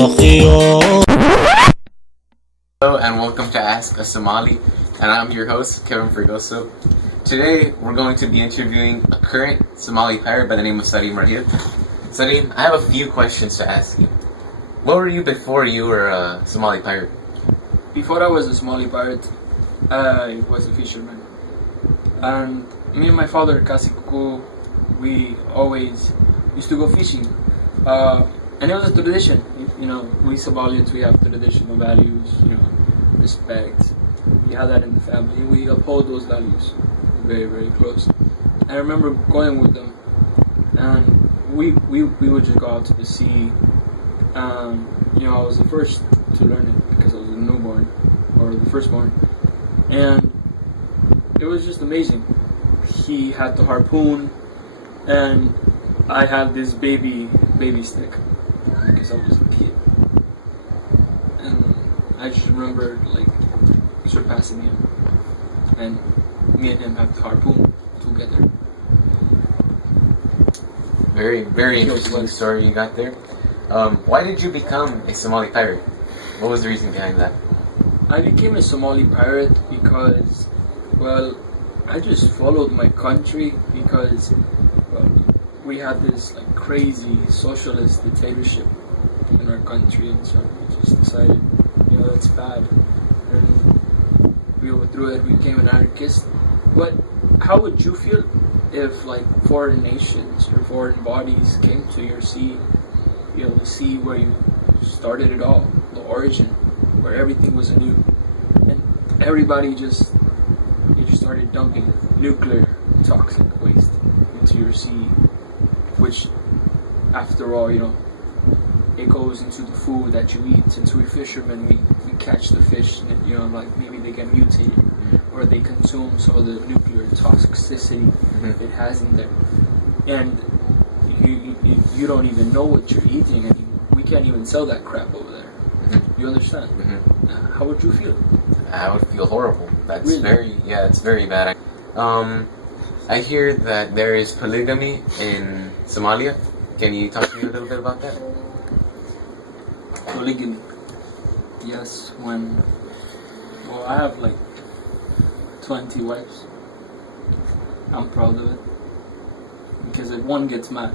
Hello and welcome to Ask a Somali, and I'm your host, Kevin Fregoso. Today we're going to be interviewing a current Somali pirate by the name of Salim Rahid. Salim, I have a few questions to ask you. What were you before you were a Somali pirate? Before I was a Somali pirate, I was a fisherman. And me and my father, Kasiko, we always used to go fishing. And it was a tradition. You know, we Somalians, we have traditional values, respect. We have that in the family. We uphold those values very, very close. I remember going with them, and we would just go out to the sea. I was the first to learn it because I was a newborn, or the firstborn, and it was just amazing. He had the harpoon, and I had this baby stick because I was a kid, and I just remember surpassing him, and me and him have the harpoon together. Very, very interesting story you got there. Why did you become a Somali pirate? What was the reason behind that? I became a Somali pirate because, I just followed my country because we had this crazy socialist dictatorship in our country, and so we just decided, that's bad, and we overthrew it. We became an anarchist. But how would you feel if foreign nations or foreign bodies came to your sea, the sea where you started it all, the origin, where everything was anew, and everybody just started dumping nuclear toxic waste into your sea, which after all, it goes into the food that you eat. Since we're fishermen, we catch the fish, and maybe they get mutated, or they consume some of the nuclear toxicity it has in there, and you don't even know what you're eating, and we can't even sell that crap over there. You understand? How would you feel? I would feel horrible. That's really? It's very bad. I hear that there is polygamy in Somalia. Can you talk to me a little bit about that? Polygamy. Yes, I have 20 wives. I'm proud of it. Because if one gets mad,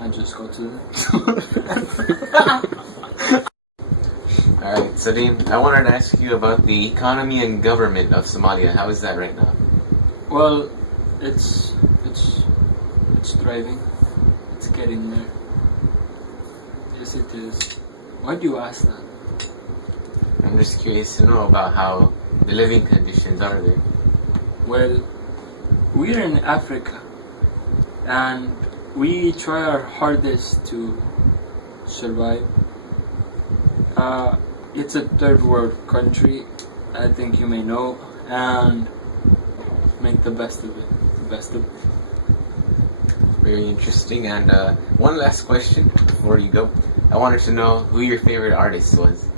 I just go to them. Alright, Salim, I wanted to ask you about the economy and government of Somalia. How is that right now? Well, it's thriving. It's getting there. Yes, it is. Why do you ask that? I'm just curious to know about how the living conditions are there. Well, we're in Africa, and we try our hardest to survive. It's a third world country, I think you may know, and make the best of it. Very interesting. And one last question before you go. I wanted to know who your favorite artist was.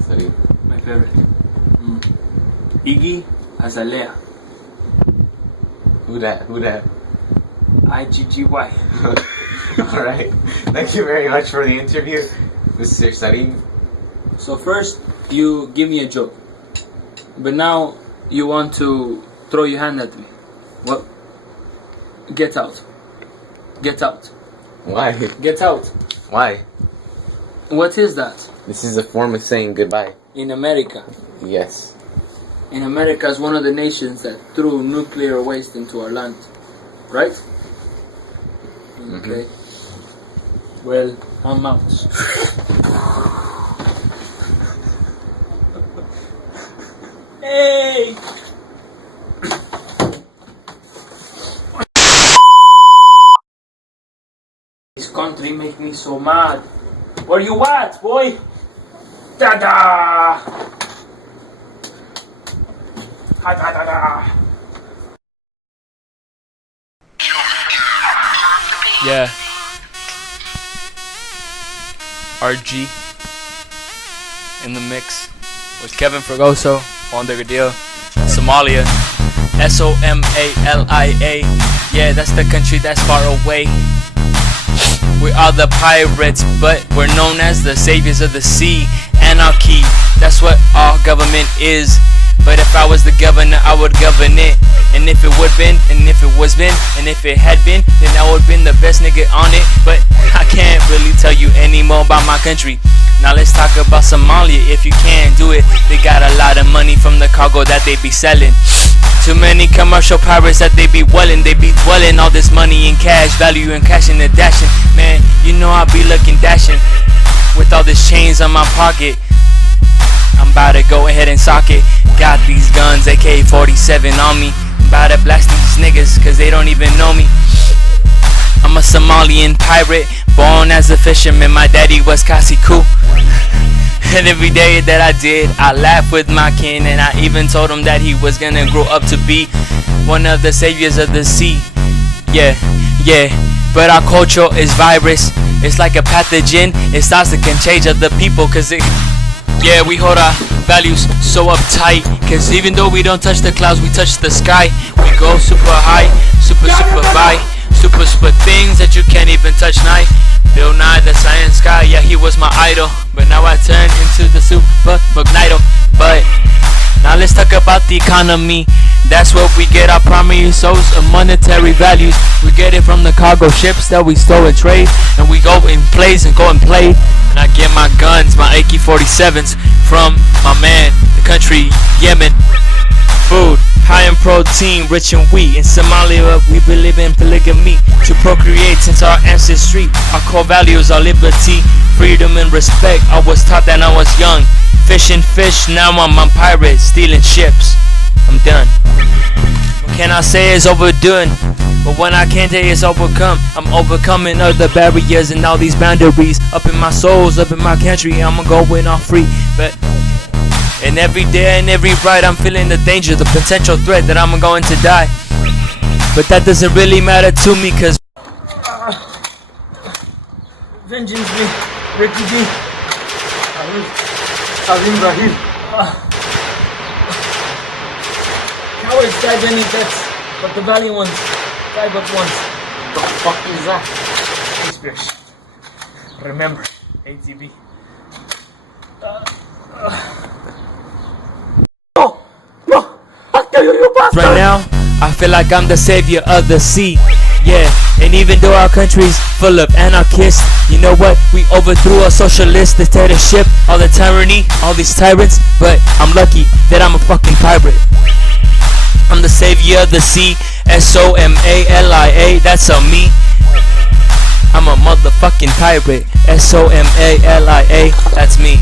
Salim. My favorite? Iggy Azalea. Who that? IGGY. Alright. Thank you very much for the interview, Mr. Salim. So first, you give me a joke. But now, you want to throw your hand at me. What? Get out. Get out. Why? Get out. Why? What is that? This is a form of saying goodbye. In America. Yes. In America is one of the nations that threw nuclear waste into our land. Right? Okay. Well, I'm out. Hey! This country make me so mad. Where you at, boy? Da-da! Ha-da-da-da! Yeah. RG in the mix with Kevin Fregoso on the radio. Somalia. Somalia. Yeah, that's the country that's far away. We are the pirates, but we're known as the saviors of the sea. Anarchy, that's what our government is. But if I was the governor, I would govern it. And if it would been, and if it was been, and if it had been, then I would been the best nigga on it. But I can't really tell you any more about my country. Now let's talk about Somalia. If you can't do it, they got a lot of money from the cargo that they be selling. Too many commercial pirates that they be welling. They be dwelling all this money in cash, value and cash and the dashing. Man, you know I be looking dashing with all these chains on my pocket. I'm about to go ahead and sock it. Got these guns, AK-47 on me. About to blast these niggas cause they don't even know me. I'm a Somalian pirate, born as a fisherman. My daddy was Kasiku. And every day that I did, I laughed with my kin. And I even told him that he was gonna grow up to be one of the saviors of the sea. Yeah, yeah. But our culture is virus. It's like a pathogen. It starts to contagion other people cause it... Yeah, we hold our values so uptight. Cause even though we don't touch the clouds, we touch the sky. We go super high, super high. Super things that you can't even touch night. Bill Nye, the science guy, yeah, he was my idol. But now I turn into the super magneto. But now let's talk about the economy. That's where we get our primary source of monetary values. We get it from the cargo ships that we store and trade. And we go in plays and go and play. And I get my guns, my AK-47s from my man, the country, Yemen. Food, high in protein, rich in wheat. In Somalia, we believe in polygamy to procreate since our ancestry. Our core values are liberty, freedom, and respect. I was taught that I was young, fishing fish. Now I'm a pirate, stealing ships. I'm done. What can I say is overdone? But when I can't say it's overcome, I'm overcoming other barriers and all these boundaries. Up in my souls, up in my country, I'm going all free. But and every day and every ride I'm feeling the danger, the potential threat that I'm going to die. But that doesn't really matter to me cause Vengeance me, Ricky D. Azim Rahim. Cowards die many deaths, but the valiant ones die but once. What the fuck is that? Conspiracy. Remember, ATV. right now, I feel like I'm the savior of the sea. Yeah, and even though our country's full of anarchists, you know what? We overthrew a socialist dictatorship, all the tyranny, all these tyrants. But I'm lucky that I'm a fucking pirate. I'm the savior of the sea, Somalia, that's on me. I'm a motherfucking pirate, Somalia, that's me.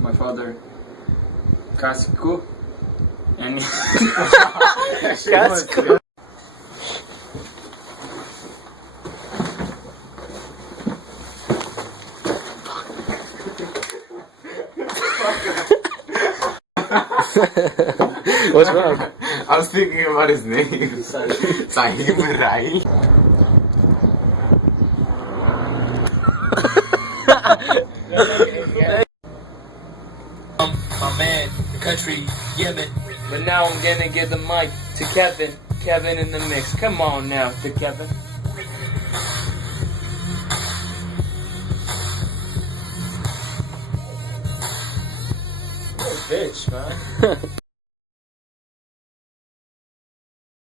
My father, Kasiku, and Kasiku. What's wrong? I was thinking about his name. Sahim Rai. My man, the country, Yemen. But now I'm gonna give the mic to Kevin. Kevin in the mix. Come on now, to Kevin. Bitch, man.